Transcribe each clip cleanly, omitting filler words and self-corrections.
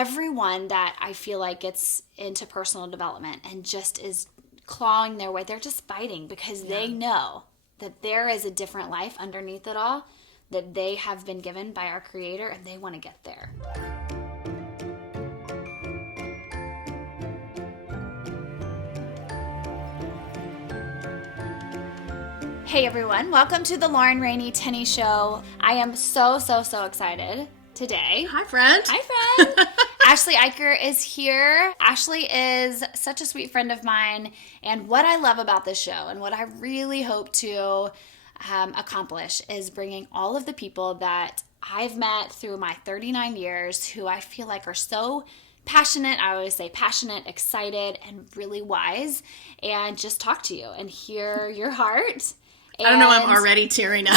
everyone that I feel like gets into personal development and just is clawing their way, they're just fighting because they know that there is a different life underneath it all that they have been given by our Creator, and they want to get there. Hey everyone, welcome to the Lauren Rainey Tenney Show. I am so excited today. Hi friend. Hi friend. Ashley Eicher is here. Ashley is such a sweet friend of mine, and what I love about this show and what I really hope to accomplish is bringing all of the people that I've met through my 39 years who I feel like are so passionate. I always say passionate, excited, and really wise, and just talk to you and hear your heart. I don't know, I'm already tearing up.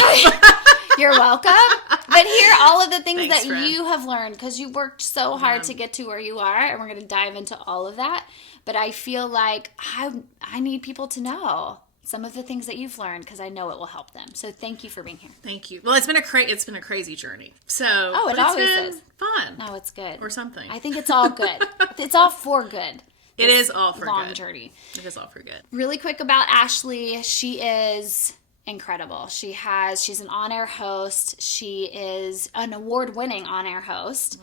You're welcome. But hear all of the things Thanks, that friend. you have learned, because you worked so hard to get to where you are, and we're going to dive into all of that. But I feel like I need people to know some of the things that you've learned, because I know it will help them. So thank you for being here. Thank you. Well, it's been a crazy journey. So it always is fun. No, it's good. Or something. I think it's all good. It's all for good. It is all for long good. Journey. It is all for good. Really quick about Ashley, she is incredible. She's an on-air host. She is an award-winning on-air host.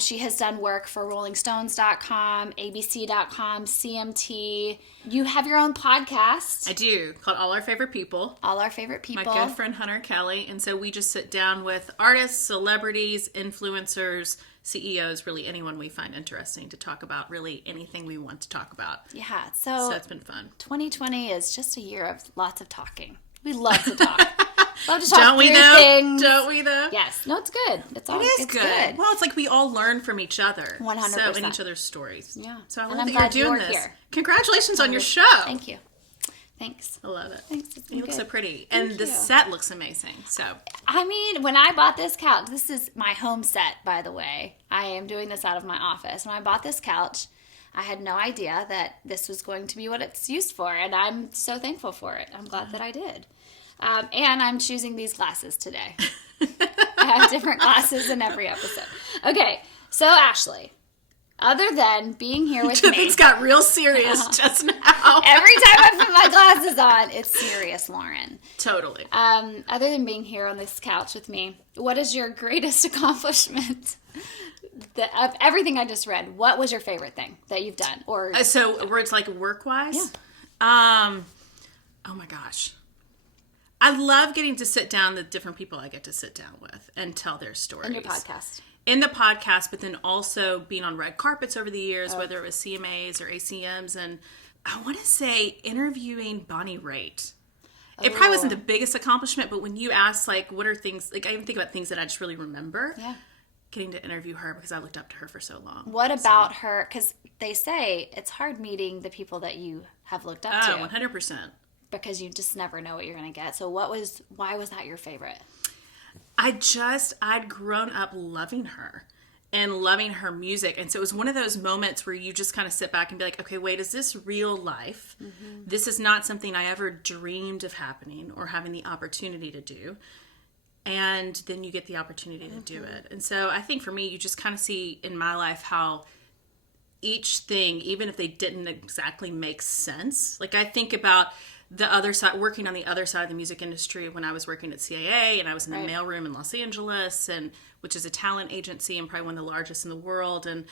She has done work for RollingStones.com, ABC.com, CMT. You have your own podcast. I do, called All Our Favorite People. All Our Favorite People. My good friend Hunter Kelly. And so we just sit down with artists, celebrities, influencers, CEOs, really anyone we find interesting to talk about really anything we want to talk about. Yeah, so it's been fun. 2020 is just a year of lots of talking. We love to talk. Love to talk Don't we through though? things. Don't we though? Yes. No, it's good. It's good. Well, it's like we all learn from each other. 100%. So, in each other's stories. Yeah. So I And love I'm that glad you're doing you're this. here. Congratulations on your show. Thank you. Thanks. I love it. Thanks. You look so pretty. Thank And the you. set looks amazing. So I mean, when I bought this couch, this is my home set, by the way. I am doing this out of my office. When I bought this couch, I had no idea that this was going to be what it's used for, and I'm so thankful for it. I'm glad that I did. And I'm choosing these glasses today. I have different glasses in every episode. Okay, so Ashley, other than being here with me. things got real serious just now. Every time I put my glasses on, it's serious, Lauren. Totally. Other than being here on this couch with me, what is your greatest accomplishment? Of everything I just read, what was your favorite thing that you've done? Or so words like work-wise? Yeah. Oh my gosh. I love getting to sit down with different people I get to sit down with and tell their stories. in your podcast. In the podcast, but then also being on red carpets over the years, whether it was CMAs or ACMs. And I want to say interviewing Bonnie Raitt. It probably wasn't the biggest accomplishment, but when you ask, like, what are things, like, I even think about things that I just really remember. Yeah. Getting to interview her because I looked up to her for so long. What about her? Because they say it's hard meeting the people that you have looked up to. 100%. Because you just never know what you're going to get. So why was that your favorite? I'd grown up loving her and loving her music. And so it was one of those moments where you just kind of sit back and be like, okay, wait, is this real life? Mm-hmm. This is not something I ever dreamed of happening or having the opportunity to do. And then you get the opportunity to do it. And so I think for me, you just kind of see in my life how each thing, even if they didn't exactly make sense, like I think about the other side, working on the other side of the music industry when I was working at CAA and I was in the mailroom in Los Angeles, and which is a talent agency and probably one of the largest in the world. And,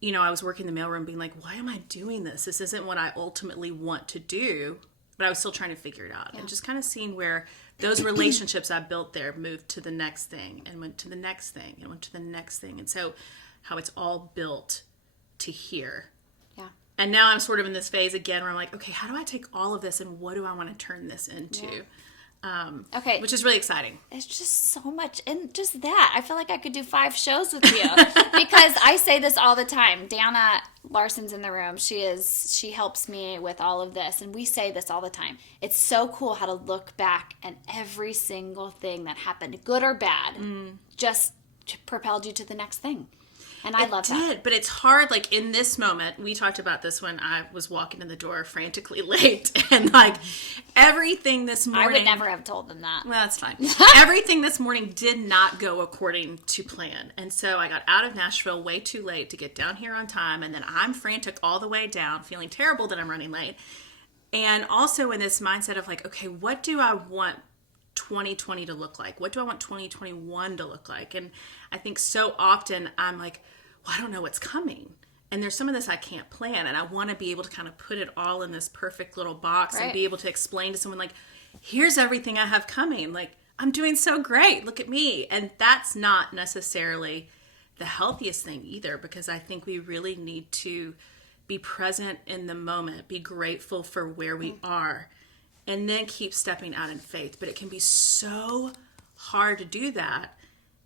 you know, I was working in the mailroom being like, why am I doing this? This isn't what I ultimately want to do. But I was still trying to figure it out. Yeah. And just kind of seeing where those relationships I built there moved to the next thing and went to the next thing and went to the next thing. And so how it's all built to here. Yeah. And now I'm sort of in this phase again where I'm like, okay, how do I take all of this and what do I want to turn this into? Yeah. Okay. Which is really exciting. It's just so much. And just that, I feel like I could do 5 shows with you because I say this all the time. Dana Larson's in the room. She helps me with all of this. And we say this all the time. It's so cool how to look back and every single thing that happened, good or bad, just propelled you to the next thing. And I love that. But it's hard, like, in this moment, we talked about this when I was walking in the door frantically late, and, like, everything this morning... I would never have told them that. Well, that's fine. Everything this morning did not go according to plan, and so I got out of Nashville way too late to get down here on time, and then I'm frantic all the way down, feeling terrible that I'm running late, and also in this mindset of, like, okay, what do I want 2020 to look like? What do I want 2021 to look like? And I think so often I'm like, well, I don't know what's coming. And there's some of this I can't plan. And I want to be able to kind of put it all in this perfect little box and be able to explain to someone, like, here's everything I have coming. Like, I'm doing so great. Look at me. And that's not necessarily the healthiest thing either, because I think we really need to be present in the moment, be grateful for where we are, and then keep stepping out in faith. But it can be so hard to do that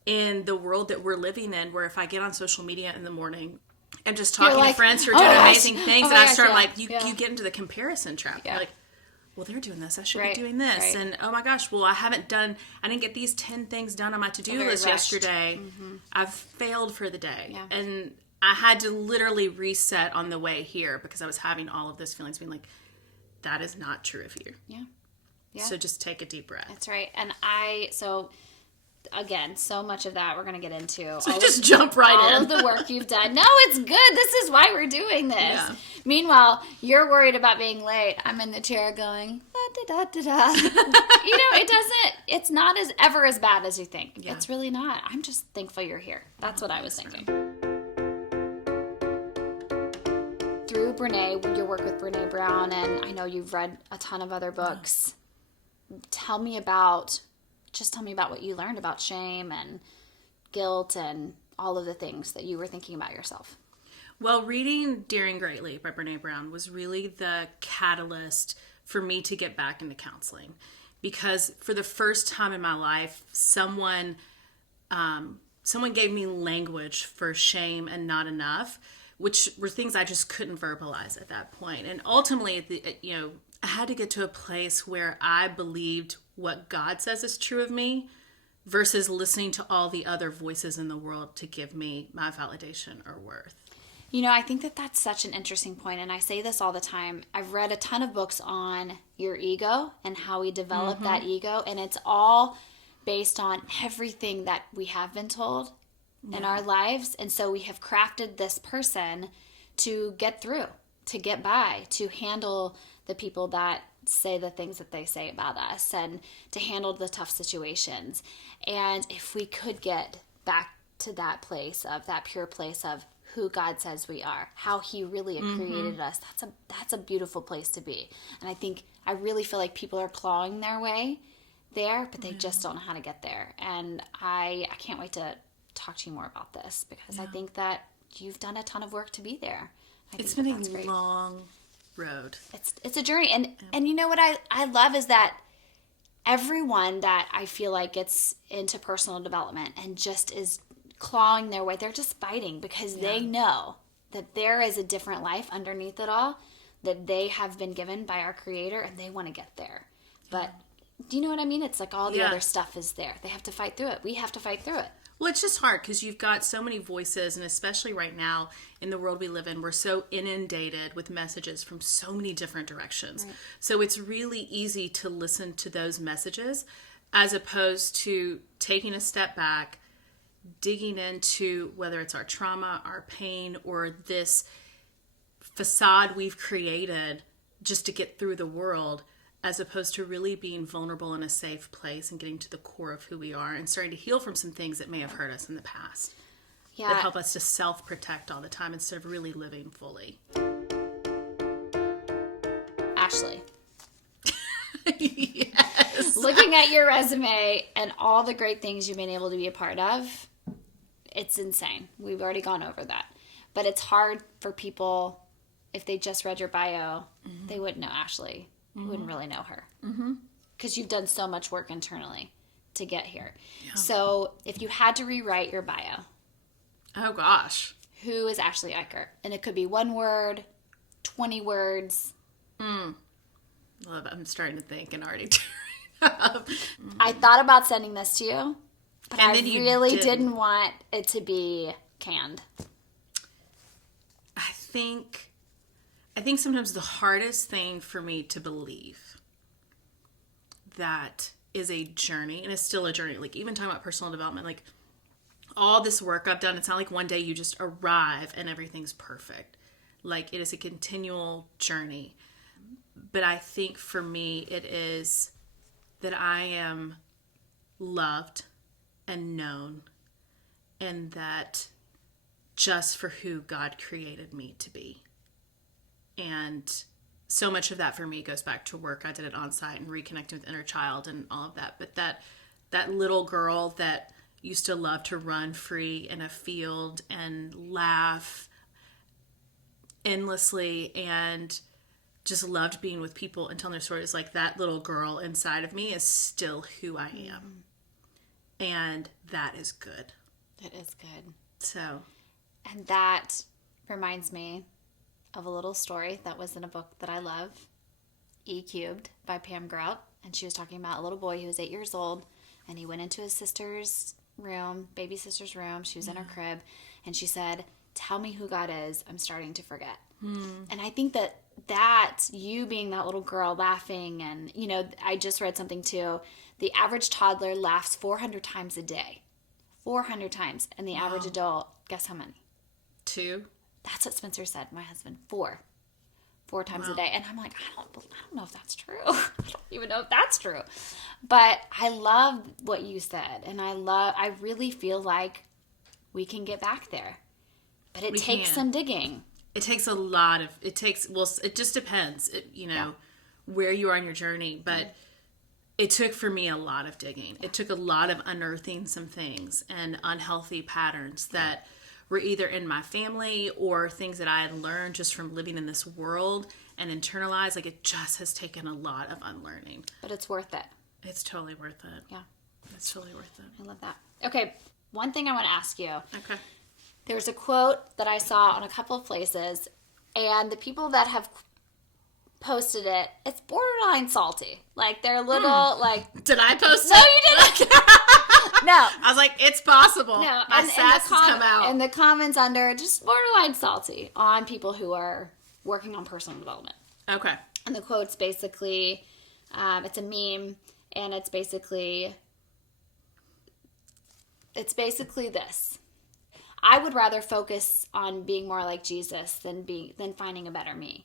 in the world that we're living in, where if I get on social media in the morning and just talking to friends who are doing amazing things, and I start you get into the comparison trap. You're like, well, they're doing this, I should be doing this. And oh my gosh, well, I didn't get these 10 things done on my to-do list yesterday. I've failed for the day. And I had to literally reset on the way here because I was having all of those feelings, being like, that is not true of you. Yeah. So just take a deep breath. That's right. And again, so much of that we're going to get into. So just jump right in. All of the work you've done. No, it's good. This is why we're doing this. Yeah. Meanwhile, you're worried about being late. I'm in the chair going, da-da-da-da-da. It's not ever as bad as you think. Yeah. It's really not. I'm just thankful you're here. That's what I was thinking. Through Brene, your work with Brene Brown, and I know you've read a ton of other books. Tell me about what you learned about shame and guilt and all of the things that you were thinking about yourself. Well, reading Daring Greatly by Brene Brown was really the catalyst for me to get back into counseling, because for the first time in my life, someone gave me language for shame and not enough, which were things I just couldn't verbalize at that point. And ultimately, I had to get to a place where I believed what God says is true of me versus listening to all the other voices in the world to give me my validation or worth. I think that that's such an interesting point, and I say this all the time. I've read a ton of books on your ego and how we develop that ego, and it's all based on everything that we have been told in our lives. And so we have crafted this person to get through, to get by, to handle the people that say the things that they say about us, and to handle the tough situations. And if we could get back to that place of that pure place of who God says we are, how he really created us, that's a beautiful place to be. And I really feel like people are clawing their way there, but they just don't know how to get there. And I can't wait to talk to you more about this, because I think that you've done a ton of work to be there. It's been a long road. It's a journey. And you know what I love is that everyone that I feel like gets into personal development and just is clawing their way, they're just fighting because they know that there is a different life underneath it all that they have been given by our Creator, and they want to get there. But do you know what I mean? It's like all the other stuff is there. They have to fight through it. We have to fight through it. Well, it's just hard because you've got so many voices, and especially right now in the world we live in, we're so inundated with messages from so many different directions. Right. So it's really easy to listen to those messages as opposed to taking a step back, digging into whether it's our trauma, our pain, or this facade we've created just to get through the world, as opposed to really being vulnerable in a safe place and getting to the core of who we are and starting to heal from some things that may have hurt us in the past. That help us to self-protect all the time instead of really living fully. Ashley. Yes. Looking at your resume and all the great things you've been able to be a part of, it's insane. We've already gone over that. But it's hard for people, if they just read your bio, they wouldn't know Ashley. You wouldn't really know her. Because you've done so much work internally to get here. Yeah. So if you had to rewrite your bio. Oh, gosh. Who is Ashley Eicher? And it could be one word, 20 words. Well, I'm starting to think and already tearing up. I thought about sending this to you, but I really didn't want it to be canned. think sometimes the hardest thing for me to believe that is a journey, and it's still a journey. Like, even talking about personal development, like, all this work I've done, it's not like one day you just arrive and everything's perfect. Like, it is a continual journey. But I think for me, it is that I am loved and known, and that just for who God created me to be. And so much of that for me goes back to work I did at Onsite and reconnecting with inner child and all of that. But that little girl that used to love to run free in a field and laugh endlessly and just loved being with people and telling their stories, like, that little girl inside of me is still who I am. And that is good. It is good. So. And that reminds me of a little story that was in a book that I love, E Cubed by Pam Grout. And she was talking about a little boy who was 8 years old, and he went into his sister's room, baby sister's room. She was in her crib, and she said, "Tell me who God is. I'm starting to forget." And I think that you being that little girl laughing, and, you know, I just read something too. The average toddler laughs 400 times a day. 400 times. And the average adult, guess how many? 2. That's what Spencer said, my husband. 4 times a day. And I'm like, I don't know if that's true. I don't even know if that's true. But I love what you said. And I really feel like we can get back there. But it takes some digging. It takes a lot of, it just depends, where you are on your journey. But it took, for me, a lot of digging. It took a lot of unearthing some things and unhealthy patterns that were either in my family or things that I had learned just from living in this world and internalized. Like, it just has taken a lot of unlearning. But it's worth it. It's totally worth it. Yeah. It's totally worth it. I love that. Okay, one thing I want to ask you. Okay. There's a quote that I saw on a couple of places, and the people that have posted it, it's borderline salty. Like, they're a little, like... Did I post it? No, you didn't! No. I was like, it's possible. No. My sass has come out. And the comments under, just borderline salty on people who are working on personal development. Okay. And the quote's basically, it's a meme, and it's basically this. I would rather focus on being more like Jesus than finding a better me.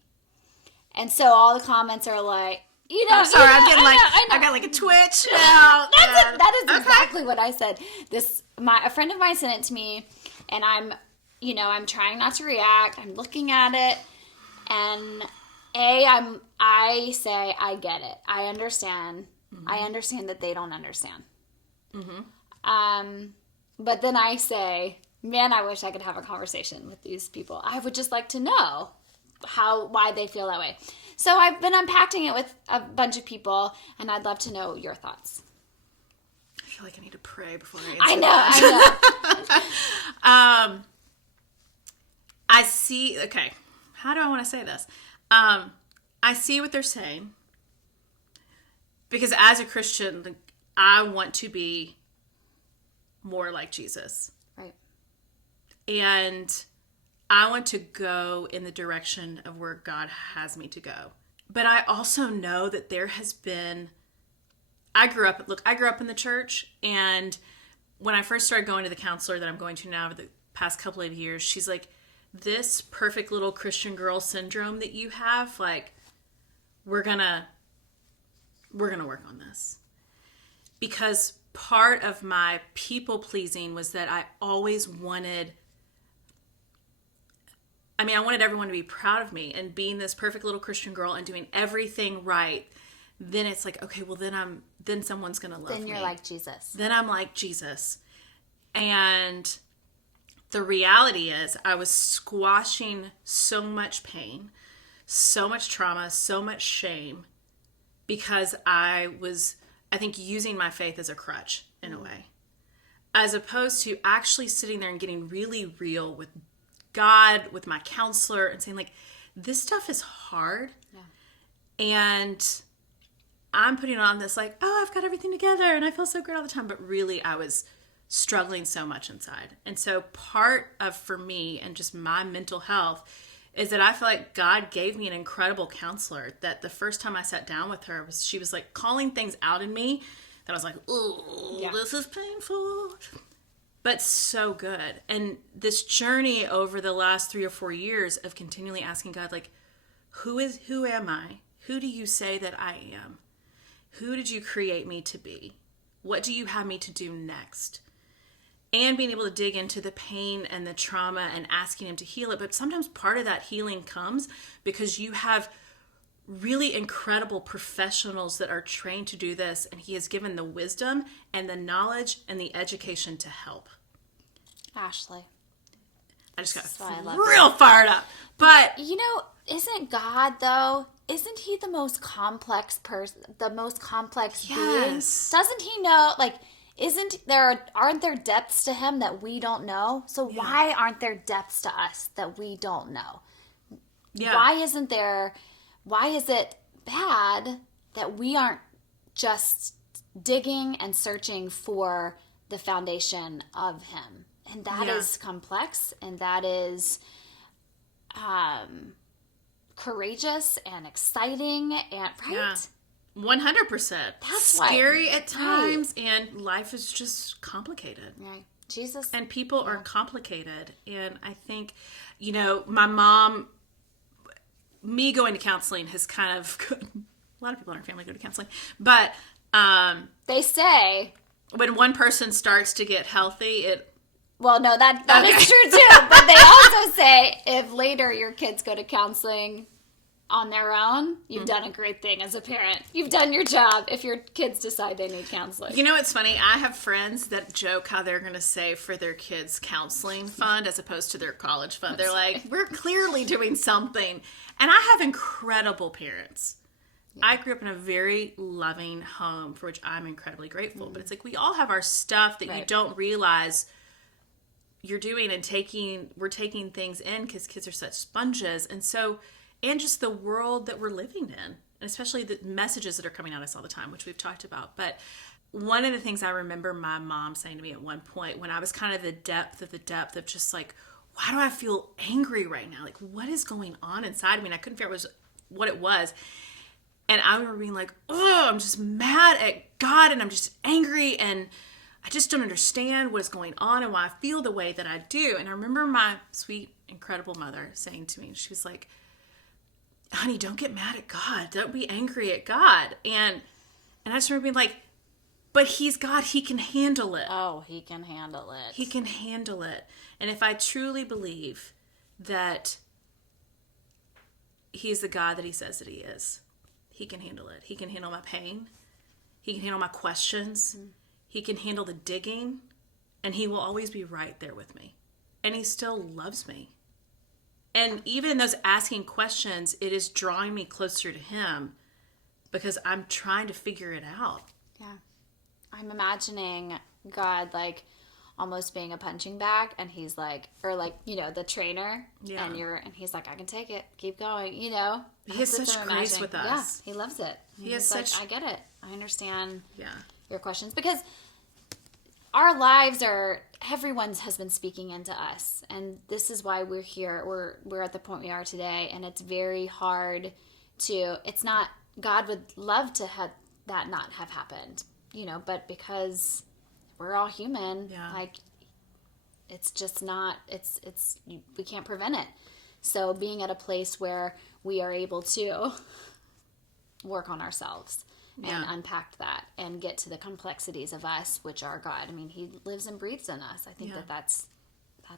And so all the comments are like, I'm sorry, I'm getting I got like a twitch. That is exactly what I said. A friend of mine sent it to me, and I'm trying not to react. I'm looking at it, and I say I get it. I understand. Mm-hmm. I understand that they don't understand. Mm-hmm. But then I say, man, I wish I could have a conversation with these people. I would just like to know why they feel that way. So I've been unpacking it with a bunch of people, and I'd love to know your thoughts. I feel like I need to pray before I answer I know. I see, okay, how do I want to say this? I see what they're saying, because as a Christian, I want to be more like Jesus. Right. And I want to go in the direction of where God has me to go. But I also know that there has been, I grew up in the church, and when I first started going to the counselor that I'm going to now for the past couple of years, she's like, this perfect little Christian girl syndrome that you have, like, we're gonna work on this. Because part of my people pleasing was that I always wanted everyone to be proud of me, and being this perfect little Christian girl and doing everything right. Then it's like, okay, well then someone's going to love me. Then you're like Jesus. Then I'm like Jesus. And the reality is I was squashing so much pain, so much trauma, so much shame, because I was, I think, using my faith as a crutch in a way, as opposed to actually sitting there and getting really real with God, with my counselor, and saying, like, this stuff is hard. Yeah. And I'm putting on this, like, oh, I've got everything together and I feel so great all the time. But really, I was struggling so much inside. And so part of, for me, and just my mental health, is that I feel like God gave me an incredible counselor that the first time I sat down with her, she was like calling things out in me that I was like, oh, this is painful, but so good. And this journey over the last 3 or 4 years of continually asking God, like, who am I? Who do you say that I am? Who did you create me to be? What do you have me to do next? And being able to dig into the pain and the trauma and asking him to heal it. But sometimes part of that healing comes because you have really incredible professionals that are trained to do this. And he has given the wisdom and the knowledge and the education to help. Ashley. I just got real fired up. But you know, isn't God though? Isn't he the most complex person, the most complex being? Doesn't he know, like, aren't there depths to him that we don't know? So why aren't there depths to us that we don't know? Yeah. Why is it bad that we aren't just digging and searching for the foundation of him? And that is complex, and that is courageous and exciting, and right? 100%. That's scary at times, and life is just complicated. Right. Jesus. And people are complicated. And I think, you know, my mom, me going to counseling has kind of, a lot of people in our family go to counseling, but they say when one person starts to get healthy, well, no, that is true too. But they also say if later your kids go to counseling on their own, you've done a great thing as a parent. You've done your job if your kids decide they need counseling. You know, it's funny. I have friends that joke how they're going to save for their kids' counseling fund as opposed to their college fund. They're like, we're clearly doing something. And I have incredible parents. Yeah. I grew up in a very loving home for which I'm incredibly grateful. But it's like we all have our stuff that you don't realize you're doing and we're taking things in because kids are such sponges. And so, and just the world that we're living in, and especially the messages that are coming at us all the time, which we've talked about. But one of the things I remember my mom saying to me at one point when I was kind of the depth of just like, why do I feel angry right now? Like, what is going on inside of me? And I couldn't figure out what it was. And I remember being like, oh, I'm just mad at God and I'm just angry and I just don't understand what is going on and why I feel the way that I do. And I remember my sweet, incredible mother saying to me, she was like, honey, don't get mad at God. Don't be angry at God. And I just remember being like, but he's God. He can handle it. Oh, he can handle it. He can handle it. And if I truly believe that he's the God that he says that he is, he can handle it. He can handle my pain. He can handle my questions. Mm-hmm. He can handle the digging, and he will always be right there with me. And he still loves me. And even in those asking questions, it is drawing me closer to him because I'm trying to figure it out. Yeah. I'm imagining God like almost being a punching bag, and he's like, or like, you know, the trainer, and he's like, I can take it. Keep going, you know. He has such grace with us. Yeah, he loves it. He has such... I get it. I understand your questions because our lives everyone's has been speaking into us, and this is why we're here. We're at the point we are today, and it's very hard it's not, God would love to have that not have happened, you know, but because we're all human, like it's just not, we can't prevent it. So being at a place where we are able to work on ourselves and unpack that and get to the complexities of us, which are God. I mean, he lives and breathes in us. I think that's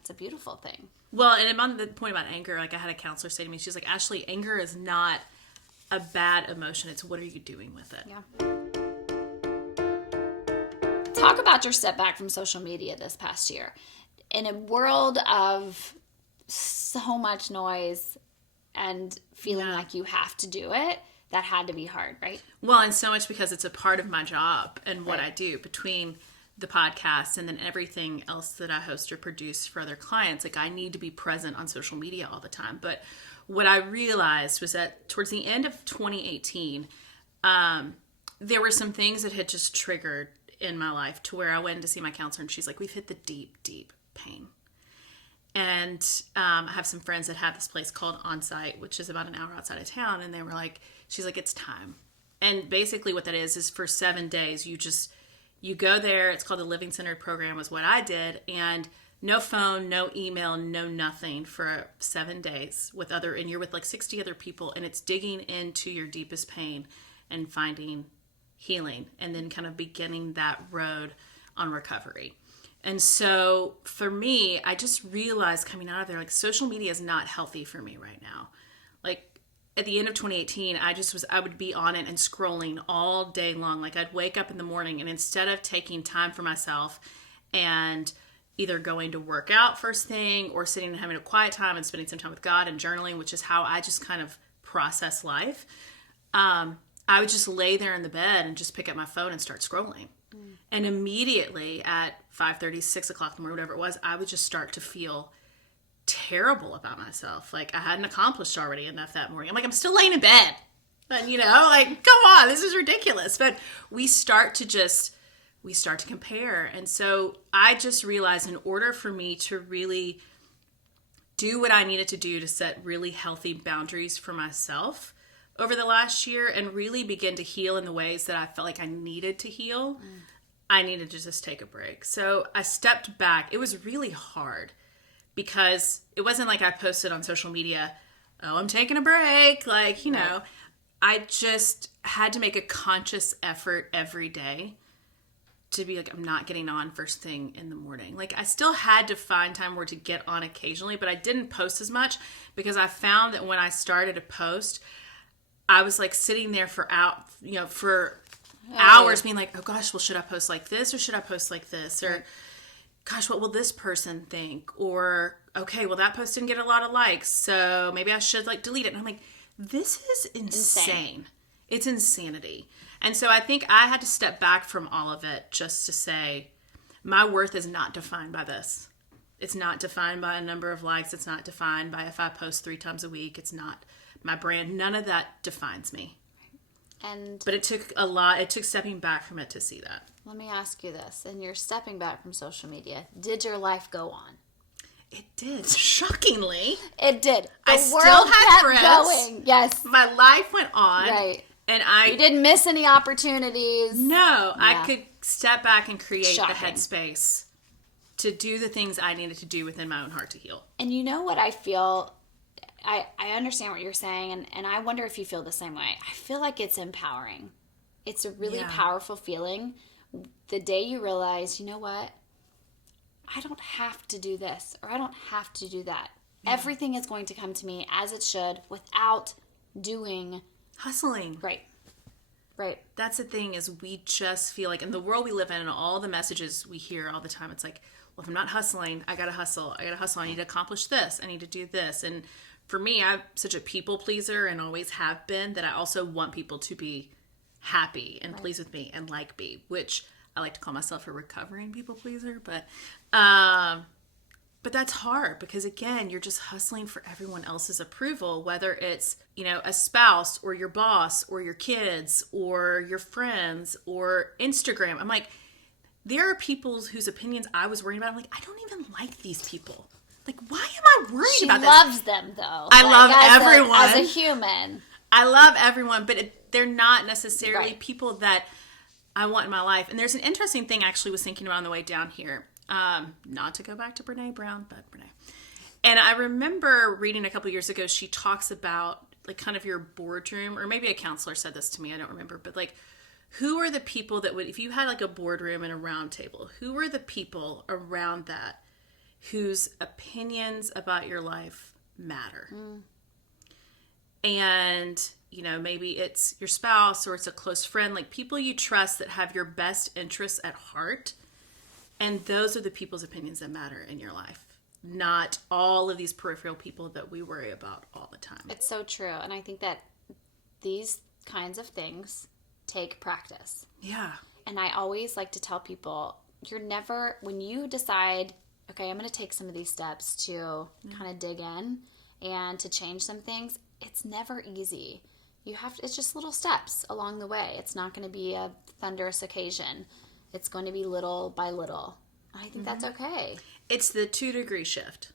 a beautiful thing. Well, and I'm on the point about anger. Like I had a counselor say to me, she's like, Ashley, anger is not a bad emotion. It's what are you doing with it? Yeah. Talk about your step back from social media this past year. In a world of so much noise and feeling like you have to do it, that had to be hard, right? Well, and so much because it's a part of my job and what I do between the podcast and then everything else that I host or produce for other clients. Like I need to be present on social media all the time. But what I realized was that towards the end of 2018, there were some things that had just triggered in my life to where I went to see my counselor and she's like, we've hit the deep, deep pain. And I have some friends that have this place called On Site, which is about an hour outside of town. And they were like, she's like, it's time. And basically what that is for 7 days, you go there. It's called the Living Centered Program was what I did. And no phone, no email, no nothing for 7 days and you're with like 60 other people. And it's digging into your deepest pain and finding healing and then kind of beginning that road on recovery. And so for me, I just realized coming out of there, like social media is not healthy for me right now. Like at the end of 2018, I would be on it and scrolling all day long. Like I'd wake up in the morning and instead of taking time for myself and either going to work out first thing or sitting and having a quiet time and spending some time with God and journaling, which is how I just kind of process life. I would just lay there in the bed and just pick up my phone and start scrolling. And immediately at 5:30, 6 o'clock in the morning, whatever it was, I would just start to feel terrible about myself. Like I hadn't accomplished already enough that morning. I'm like, I'm still laying in bed. And like, come on, this is ridiculous. But we start to compare. And so I just realized in order for me to really do what I needed to do to set really healthy boundaries for myself over the last year and really begin to heal in the ways that I felt like I needed to heal, I needed to just take a break. So I stepped back. It was really hard because it wasn't like I posted on social media, oh, I'm taking a break. Like, know, I just had to make a conscious effort every day to be like, I'm not getting on first thing in the morning. Like I still had to find time where to get on occasionally, but I didn't post as much because I found that when I started to post, I was like sitting there for hours being like, oh gosh, well, should I post like this or should I post like this? Or gosh, what will this person think? Or, okay, well, that post didn't get a lot of likes, so maybe I should like delete it. And I'm like, this is insane. It's insanity. And so I think I had to step back from all of it just to say, my worth is not defined by this. It's not defined by a number of likes. It's not defined by if I post 3 times a week. It's not my brand. None of that defines me. But it took a lot. It took stepping back from it to see that. Let me ask you this. And you're stepping back from social media. Did your life go on? It did. Shockingly. It did. I still had friends. Going. Yes. My life went on. Right. And you didn't miss any opportunities. No. Yeah. I could step back and create the headspace to do the things I needed to do within my own heart to heal. And you know what I feel? I understand what you're saying, and I wonder if you feel the same way. I feel like it's empowering. It's a really powerful feeling. The day you realize, you know what? I don't have to do this, or I don't have to do that. Yeah. Everything is going to come to me as it should without doing... hustling. Right. That's the thing is we just feel like in the world we live in and all the messages we hear all the time, it's like, well, if I'm not hustling, I gotta hustle. I need to accomplish this. I need to do this. And for me, I'm such a people pleaser and always have been that I also want people to be happy and pleased with me and like me, which I like to call myself a recovering people pleaser. But that's hard because, again, you're just hustling for everyone else's approval, whether it's, a spouse or your boss or your kids or your friends or Instagram. I'm like, there are people whose opinions I was worried about. I'm like, I don't even like these people. Like, why am I worried about this? She loves them, though. I love everyone. As a human. I love everyone, but they're not necessarily people that I want in my life. And there's an interesting thing I actually was thinking about on the way down here. Not to go back to Brene Brown, but Brene. And I remember reading a couple years ago, she talks about like kind of your boardroom, or maybe a counselor said this to me, I don't remember, but like, who are the people that would, if you had like a boardroom and a round table, who are the people around that whose opinions about your life matter? And, maybe it's your spouse or it's a close friend, like people you trust that have your best interests at heart. And those are the people's opinions that matter in your life, not all of these peripheral people that we worry about all the time. It's so true. And I think that these kinds of things take practice. Yeah. And I always like to tell people, when you decide, okay, I'm going to take some of these steps to kind of dig in and to change some things, it's never easy. It's just little steps along the way. It's not going to be a thunderous occasion. It's going to be little by little. I think that's okay. It's the 2-degree shift.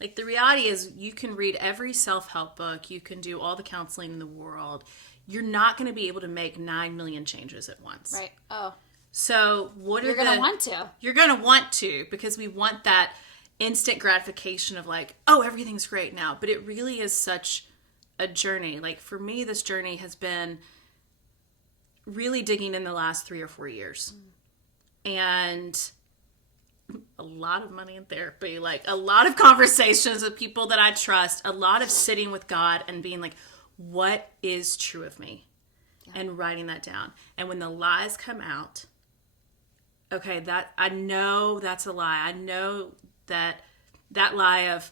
Like, the reality is, you can read every self-help book, you can do all the counseling in the world. You're not going to be able to make 9 million changes at once. Right. Oh. So you're going to want to. You're going to want to, because we want that instant gratification of like, oh, everything's great now. But it really is such a journey. Like, for me, this journey has been really digging in the last 3 or 4 years. And a lot of money in therapy, like a lot of conversations with people that I trust, a lot of sitting with God and being like, what is true of me? Yeah. And writing that down. And when the lies come out, okay, that I know that's a lie. I know that lie of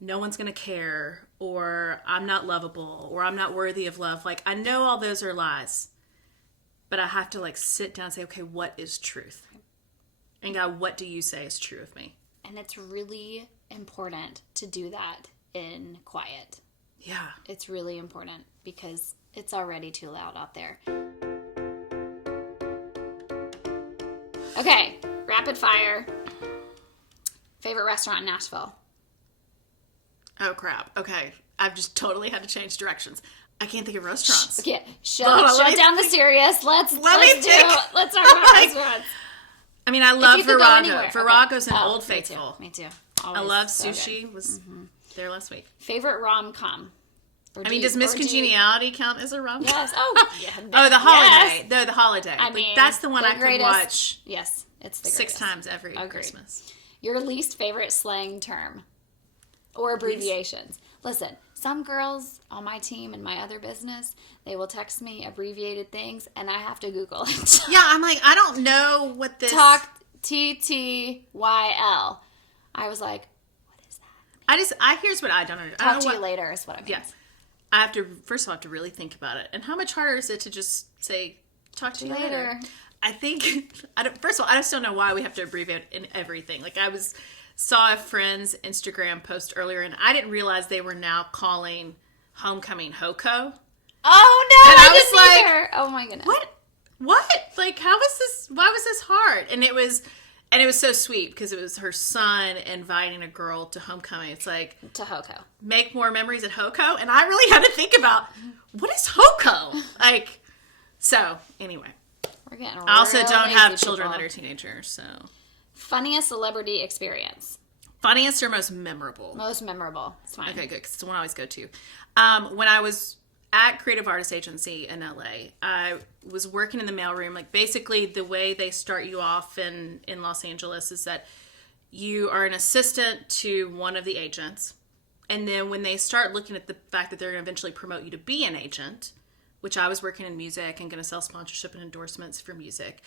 no one's going to care, or I'm not lovable, or I'm not worthy of love. Like, I know all those are lies, but I have to like sit down and say, okay, what is truth? And God, what do you say is true of me? And it's really important to do that in quiet. Yeah. It's really important because it's already too loud out there. Okay, rapid fire. Favorite restaurant in Nashville? Oh, crap. Okay. I've just totally had to change directions. I can't think of restaurants. Okay, shut down the serious. Let's talk about restaurants. I mean, I love Virago. Virago's an Old Faithful. Me too. Always I love sushi. Was there last week. Favorite rom-com? Does Miss Congeniality count as a rom-com? Yes. Oh, yeah. Oh, The Holiday. Yes. No, The Holiday. I mean, that's the one I could watch. Yes, it's the 6 times every Christmas. Your least favorite slang term or abbreviations? Listen, some girls on my team and my other business, they will text me abbreviated things, and I have to Google it. Yeah, I'm like, I don't know what this... TTYL. I was like, what is that? Here's what I don't understand. Talk to you later is what I mean. Yes. First of all, I have to really think about it. And how much harder is it to just say, talk to you later? I think, first of all, I just don't know why we have to abbreviate in everything. Like, saw a friend's Instagram post earlier, and I didn't realize they were now calling homecoming HOCO. Oh, no, and I didn't either. Oh, my goodness. What? Like, how was this, why was this hard? And it was so sweet, because it was her son inviting a girl to homecoming. It's like... To HOCO. Make more memories at HOCO. And I really had to think about, what is HOCO? Like, so, anyway. We're getting I also don't have children that are teenagers, so... Funniest celebrity experience? Funniest or most memorable? Most memorable. It's fine. Okay, good, because it's the one I always go to. When I was at Creative Artist Agency in LA, I was working in the mailroom. Like, basically, the way they start you off in Los Angeles is that you are an assistant to one of the agents. And then when they start looking at the fact that they're going to eventually promote you to be an agent, which I was working in music and going to sell sponsorship and endorsements for music.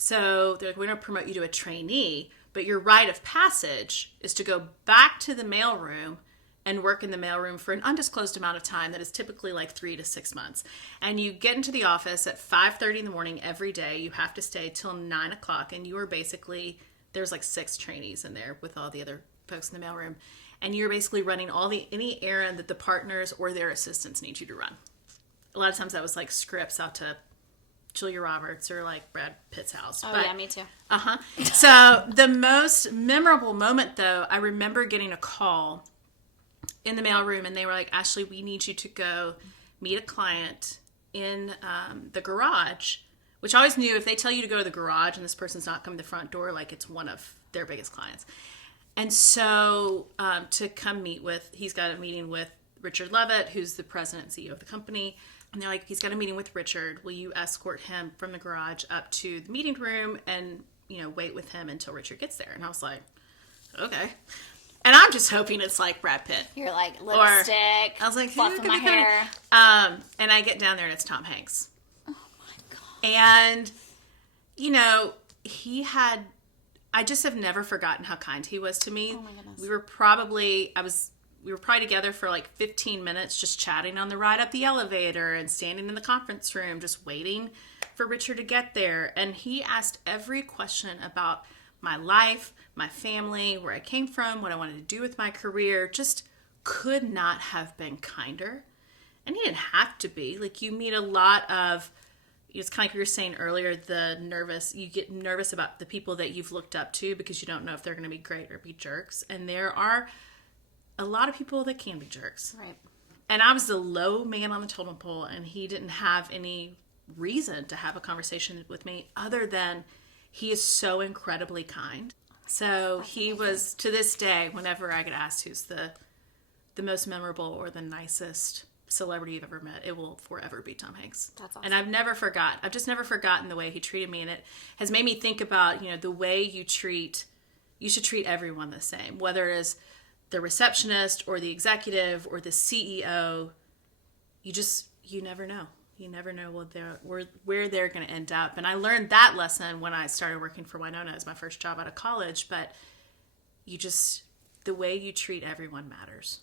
So they're like, we're going to promote you to a trainee, but your rite of passage is to go back to the mailroom and work in the mailroom for an undisclosed amount of time that is typically like 3 to 6 months. And you get into the office at 5:30 in the morning every day. You have to stay till 9 o'clock, and you are basically, there's like 6 trainees in there with all the other folks in the mailroom. And you're basically running any errand that the partners or their assistants need you to run. A lot of times that was like scripts out to Julia Roberts or like Brad Pitt's house. Oh, yeah, me too. So the most memorable moment, though, I remember getting a call in the mailroom, and they were like, Ashley, we need you to go meet a client in the garage, which I always knew if they tell you to go to the garage and this person's not coming to the front door, like it's one of their biggest clients. And so to come meet with, he's got a meeting with Richard Levitt, who's the president and CEO of the company. And they're like, he's got a meeting with Richard. Will you escort him from the garage up to the meeting room and, wait with him until Richard gets there? And I was like, okay. And I'm just hoping it's like Brad Pitt. You're like, lipstick, I was like, fluff in my hair. And I get down there and it's Tom Hanks. Oh my God. And, I just have never forgotten how kind he was to me. Oh my goodness. We were probably together for like 15 minutes just chatting on the ride up the elevator and standing in the conference room just waiting for Richard to get there. And he asked every question about my life, my family, where I came from, what I wanted to do with my career. Just could not have been kinder. And he didn't have to be. Like, you meet a lot of, it's kind of like you were saying earlier, you get nervous about the people that you've looked up to because you don't know if they're going to be great or be jerks. And there are a lot of people that can be jerks. Right. And I was the low man on the totem pole, and he didn't have any reason to have a conversation with me other than he is so incredibly kind. So he was, to this day, whenever I get asked who's the most memorable or the nicest celebrity you've ever met, it will forever be Tom Hanks. That's awesome. And I've just never forgotten the way he treated me. And it has made me think about, the way you should treat everyone the same, whether it is the receptionist or the executive or the CEO. You never know. You never know where they're going to end up. And I learned that lesson when I started working for Winona as my first job out of college. But the way you treat everyone matters.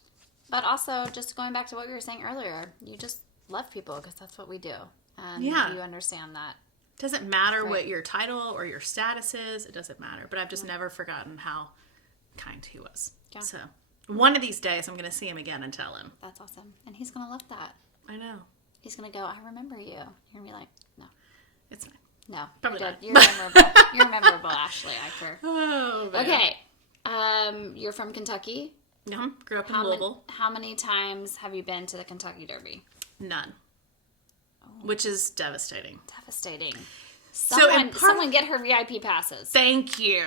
But also, just going back to what we were saying earlier, you just love people because that's what we do. And you understand that. It doesn't matter what your title or your status is. It doesn't matter. But I've just never forgotten how kind he was. Yeah. So one of these days, I'm going to see him again and tell him. That's awesome. And he's going to love that. I know. He's going to go, I remember you. You're going to be like, no. It's fine. No. Probably not. You're memorable. You're memorable, Ashley Eicher. Oh, man. Okay. You're from Kentucky? Yeah, grew up in Louisville. How many times have you been to the Kentucky Derby? None. Oh. Which is devastating. Devastating. Someone get her VIP passes. Thank you.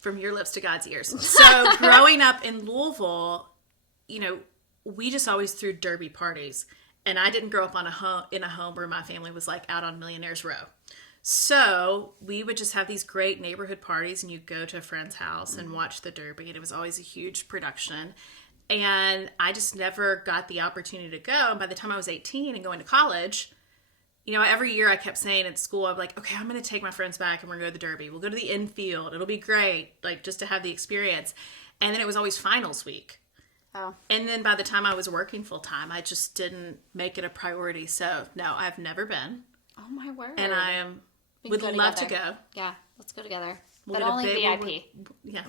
From your lips to God's ears. So growing up in Louisville, we just always threw derby parties. And I didn't grow up in a home where my family was like out on Millionaire's Row. So we would just have these great neighborhood parties, and you'd go to a friend's house and watch the Derby, and it was always a huge production. And I just never got the opportunity to go. And by the time I was 18 and going to college, every year I kept saying at school, I'm like, okay, I'm going to take my friends back and we're going to go to the Derby. We'll go to the infield. It'll be great, like just to have the experience. And then it was always finals week. Oh. And then by the time I was working full time, I just didn't make it a priority. So no, I've never been. Oh my word. And I would love to go. Yeah, let's go together. But only VIP. Yeah.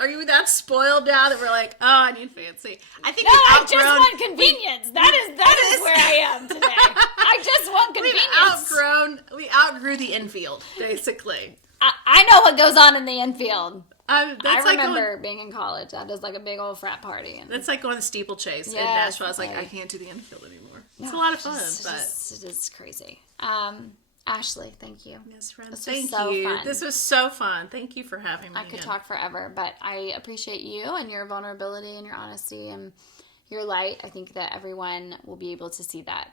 Are you that spoiled now that we're like, oh, I need fancy? I think I just want convenience. That is where I am today. I just want convenience. We outgrew the infield, basically. I know what goes on in the infield. I like remember being in college. That is like a big old frat party. That's like going to steeplechase in Nashville. I was like, I can't do the infield anymore. It's a lot of fun. It is crazy. Ashley, thank you. Yes, friend. Thank you. Fun. This was so fun. Thank you for having me. I could talk forever, but I appreciate you and your vulnerability and your honesty and your light. I think that everyone will be able to see that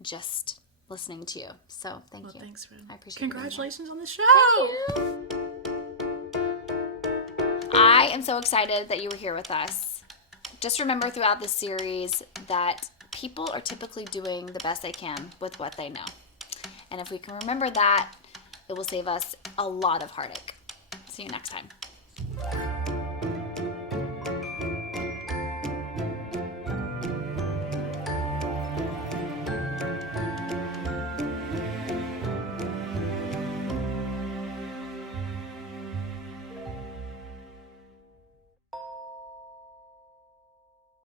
just listening to you. So thank you. Thanks, friend. I appreciate it. Congratulations on the show. Thank you. I am so excited that you were here with us. Just remember throughout this series that people are typically doing the best they can with what they know. And if we can remember that, it will save us a lot of heartache. See you next time.